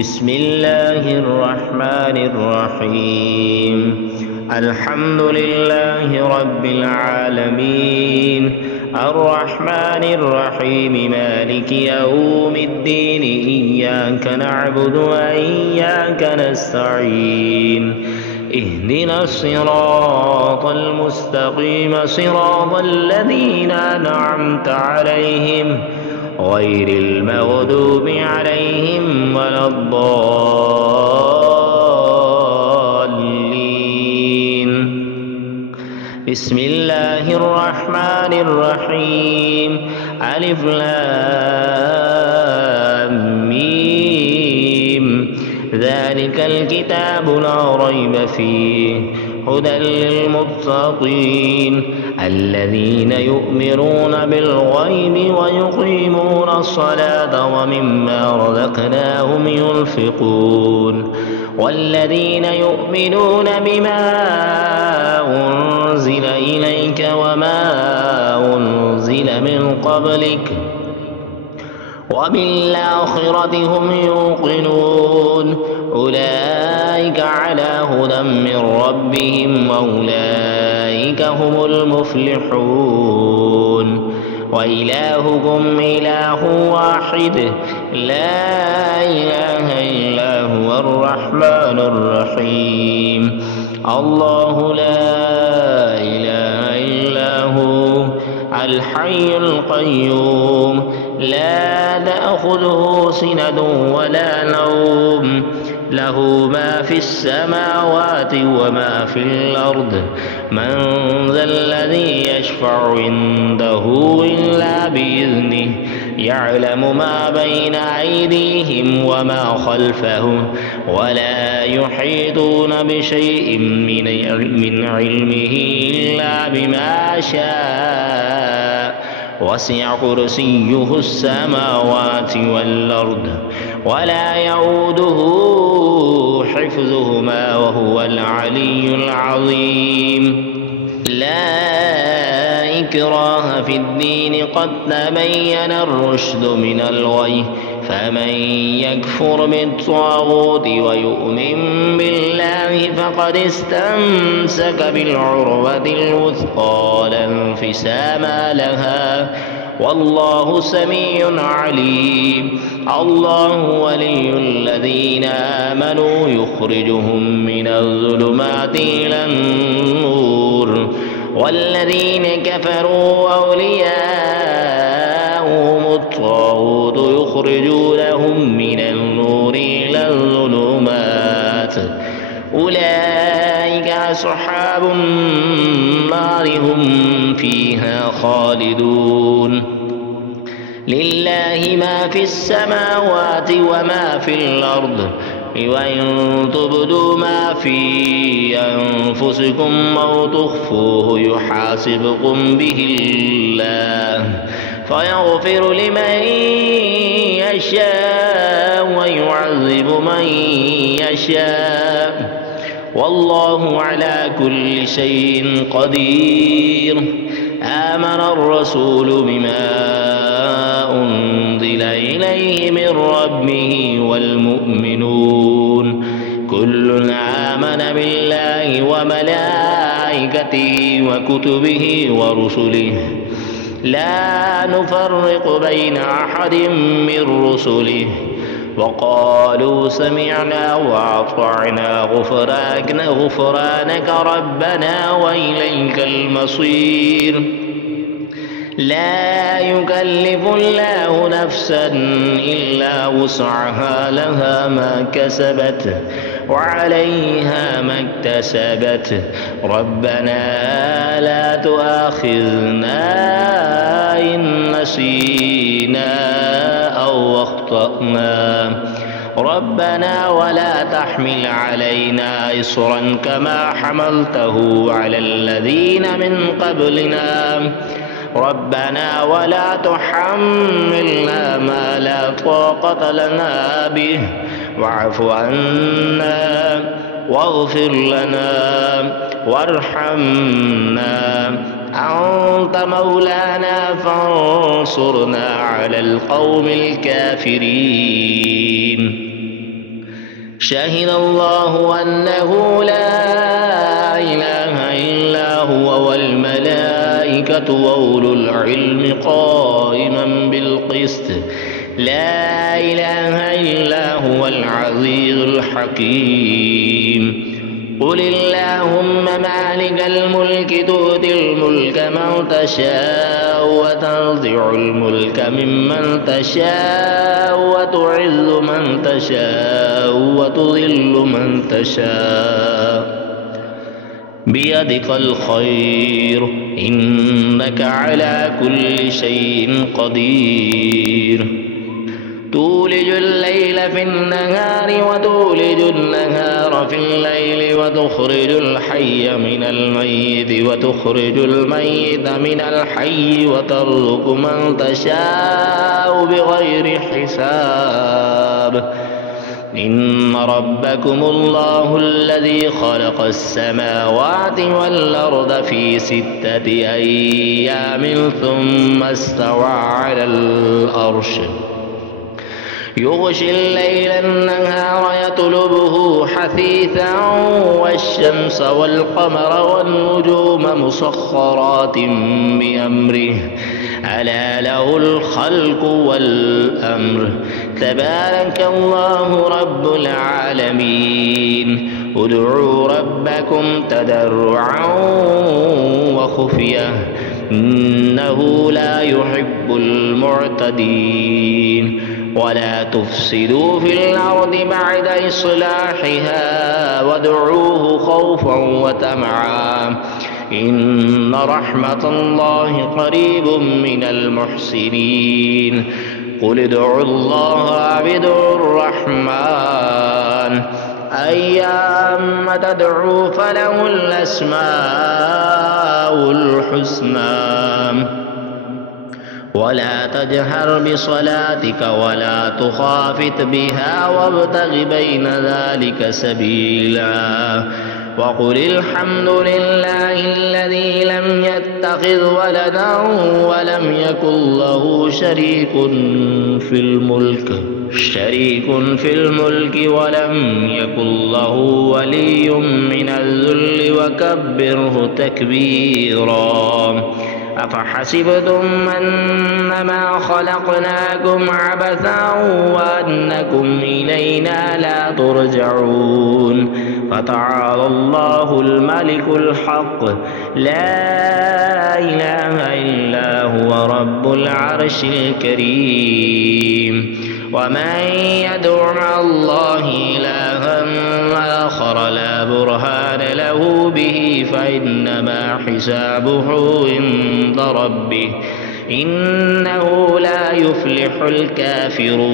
بسم الله الرحمن الرحيم. الحمد لله رب العالمين، الرحمن الرحيم، مالك يوم الدين. إياك نعبد وإياك نستعين. اهدنا الصراط المستقيم، صراط الذين أنعمت عليهم غير المغضوب عليهم ولا الضالين. بسم الله الرحمن الرحيم. ألف لام ميم. ذلك الكتاب لا ريب فيه، هدى للمتقين الذين يؤمنون بالغيب ويقيمون الصلاة ومما رزقناهم ينفقون، والذين يؤمنون بما أنزل إليك وما أنزل من قبلك وبالآخرة هم يوقنون. أولئك على هدى من ربهم وأولئك هم المفلحون. وإلهكم إله واحد، لا إله إلا هو الرحمن الرحيم. الله لا إله إلا هو الحي القيوم، لا تأخذه سنة ولا نوم، له ما في السماوات وما في الأرض. من ذا الذي يشفع عنده إلا بإذنه، يعلم ما بين أيديهم وما خلفهم، ولا يحيطون بشيء من علمه إلا بما شاء. وسع كرسيه السماوات والأرض ولا يؤوده حفظهما وهو العلي العظيم. لا إكراه في الدين، قد تبين الرشد من الغي. فمن يكفر بالطاغوت ويؤمن بالله فقد استمسك بالعروة الوثقى لا انفسام لها، والله سميع عليم. الله ولي الذين آمنوا يخرجهم من الظلمات إلى النور، والذين كفروا أولياءهم الطاغوت يخرجونهم من النور إلى الظلمات. أولئك أصحاب النار، هم فيها خالدون. لله ما في السماوات وما في الأرض، وإن تبدوا ما في أنفسكم أو تخفوه يحاسبكم به الله، فيغفر لمن يشاء ويعذب من يشاء، والله على كل شيء قدير. آمن الرسول بما أنزل إليه من ربه والمؤمنون كل آمن بالله وملائكته وكتبه ورسله، لا نفرق بين أحد من رسله، وقالوا سمعنا وأطعنا غفرانك ربنا وإليك المصير. لا يكلف الله نفسا إلا وسعها، لها ما كسبت وعليها ما اكتسبت. ربنا لا تؤاخذنا إن نسينا أو أخطأنا، ربنا ولا تحمل علينا إصرا كما حملته على الذين من قبلنا، ربنا ولا تحملنا ما لا طاقة لنا به، واعف عنا واغفر لنا وارحمنا، أنت مولانا فانصرنا على القوم الكافرين. شهد الله أنه لا إله إلا هو والملائكة وأولو العلم قائما بالقسط لا إله إلا هو العزيز الحكيم قل اللهم مالك الملك تؤتي الملك من تشاء وتنزع الملك ممن تشاء وتعز من تشاء وتذل من تشاء بيدك الخير إنك على كل شيء قدير تولج الليل في النهار وتولج النهار في الليل وتخرج الحي من الميت وتخرج الميت من الحي وترزق من تشاء بغير حساب إن ربكم الله الذي خلق السماوات والأرض في 6 أيام ثم استوى على العرش يغشي الليل النهار يطلبه حثيثا والشمس والقمر والنجوم مسخرات بأمره ألا له الخلق والأمر تبارك الله رب العالمين ادعوا ربكم تضرعا وخفية إنه لا يحب المعتدين ولا تفسدوا في الأرض بعد إصلاحها وادعوه خوفا وطمعا إن رحمة الله قريب من المحسنين قل ادعوا الله أو ادعوا الرحمن أيما تدعوا فله الأسماء الحسنى ولا تجهر بصلاتك ولا تخافت بها وابتغ بين ذلك سبيلا وقل الحمد لله الذي لم يتخذ ولدا ولم يكن له شريك في الملك ولم يكن له ولي من الذل وكبره تكبيرا أفحسبتم أنما خلقناكم عبثا وأنكم إلينا لا ترجعون فتعالى الله الملك الحق لا إله إلا هو رب العرش الكريم ومن يدع مع الله إلها آخر لا برهان له به فإنما حسابه عند ربه إنه لا يفلح الكافرون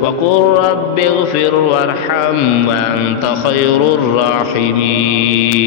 وقل رب اغفر وارحم وأنت خير الراحمين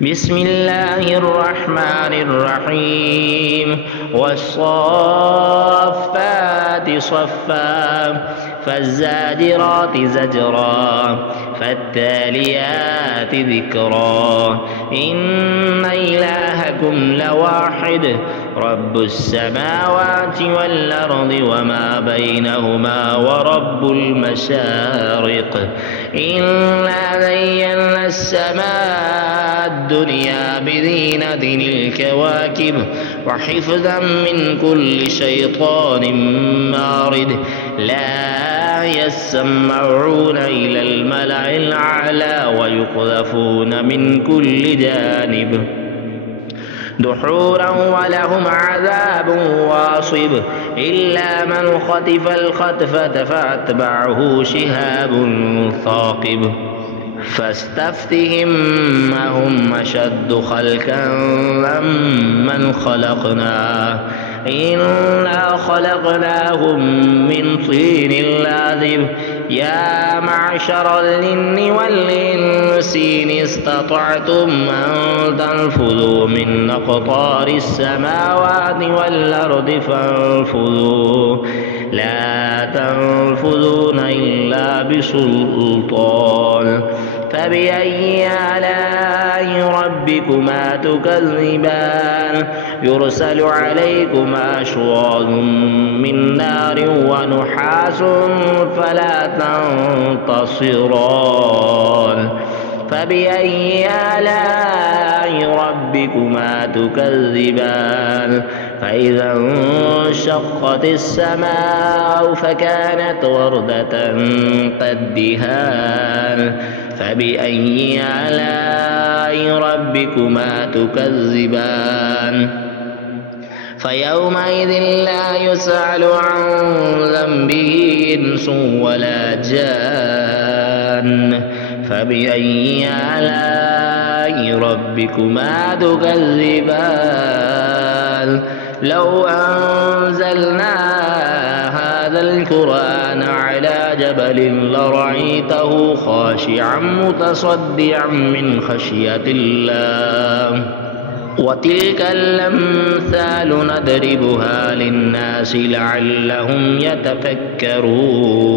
بسم الله الرحمن الرحيم والصافات صفا فالزاجرات زجرا فالتاليات ذكرا إن إلهكم لواحد رب السماوات والأرض وما بينهما ورب المشارق إنا زينا السماء الدنيا بزينة الكواكب وحفظا من كل شيطان مارد لا يسمعون إلى الملأ الأعلى ويقذفون من كل جانب دحورا ولهم عذاب واصب إلا من خطف الخطفة فأتبعه شهاب ثاقب فاستفتهم أهم أشد خلقا من خلقنا إنا خلقناهم من طين لازب يا معشر الجن والإنس إن استطعتم أن تنفذوا من أقطار السماوات والأرض فانفذوا لا تنفذون إلا بسلطان فبأي آلاء ربكما تكذبان يرسل عليكما شواظ من نار ونحاس فلا تنتصران فبأي آلاء ربكما تكذبان فإذا انشقت السماء فكانت وردة كالدهان فبأي آلاء ربكما تكذبان فيومئذ لا يسأل عن ذنبه إنس ولا جان فبأي آلاء ربكما تكذبان لو أنزلنا هذا القرآن على جبل لرأيته خاشعا متصدعا من خشية الله وتلك الأمثال نضربها للناس لعلهم يتفكرون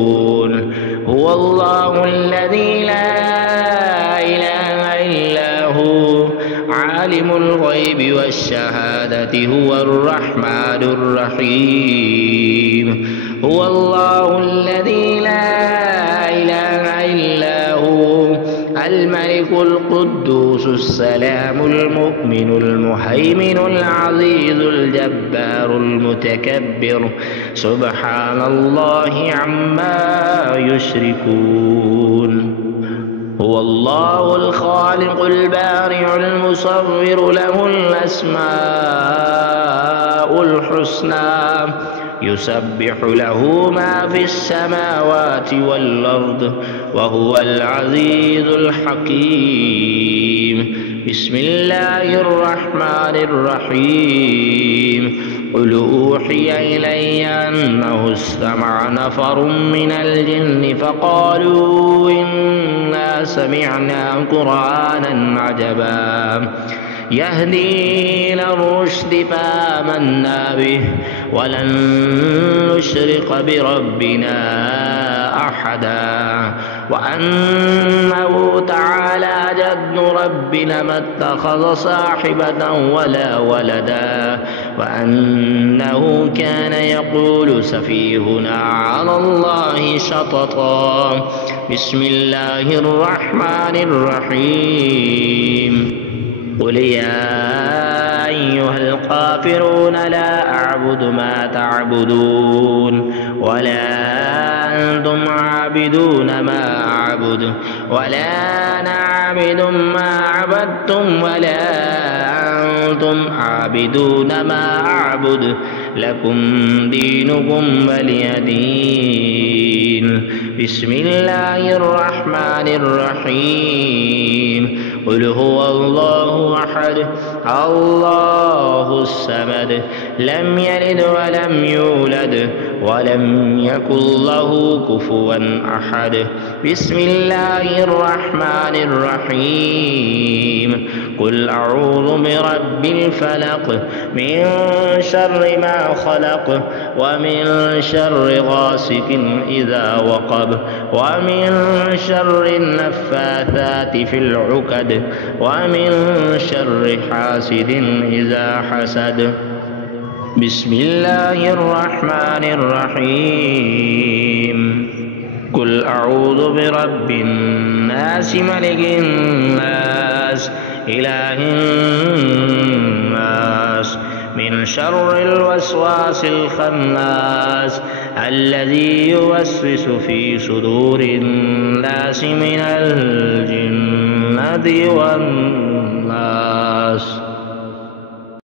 هو الله الذي لا إله إلا هو عالم الغيب والشهادة هو الرحمن الرحيم هو الله الذي لا إله إلا هو الملك القدوس السلام المؤمن المهيمن العزيز الجبار المتكبر سبحان الله عما يشركون هو الله الخالق البارئ المصور له الأسماء الحسنى يسبح له ما في السماوات والأرض وهو العزيز الحكيم بسم الله الرحمن الرحيم قل أوحي إلي أنه استمع نفر من الجن فقالوا إنا سمعنا قرآنا عجبا يهدي إلى الرشد فآمنا به ولن نشرك بربنا أحدا وأنه تعالى جد ربنا ما اتخذ صاحبة ولا ولدا وأنه كان يقول سفيهنا على الله شططا بسم الله الرحمن الرحيم قل يا أيها الكافرون لا أعبد ما تعبدون ولا أنتم عابدون ما أعبد ولا أنا عابد ما عبدتم ولا أنتم عابدون ما أعبد لكم دينكم ولي دين بسم الله الرحمن الرحيم قل هو الله أحد الله الصمد لم يلد ولم يولد ولم يكن له كفوا أحد بسم الله الرحمن الرحيم قل أعوذ برب الفلق من شر ما خلق ومن شر غاسق إذا وقب ومن شر النفاثات في العقد ومن شر حاسد إذا حسد بسم الله الرحمن الرحيم قل أعوذ برب الناس ملك الناس إله الناس من شر الوسواس الخناس الذي يوسوس في صدور الناس من الجنة والناس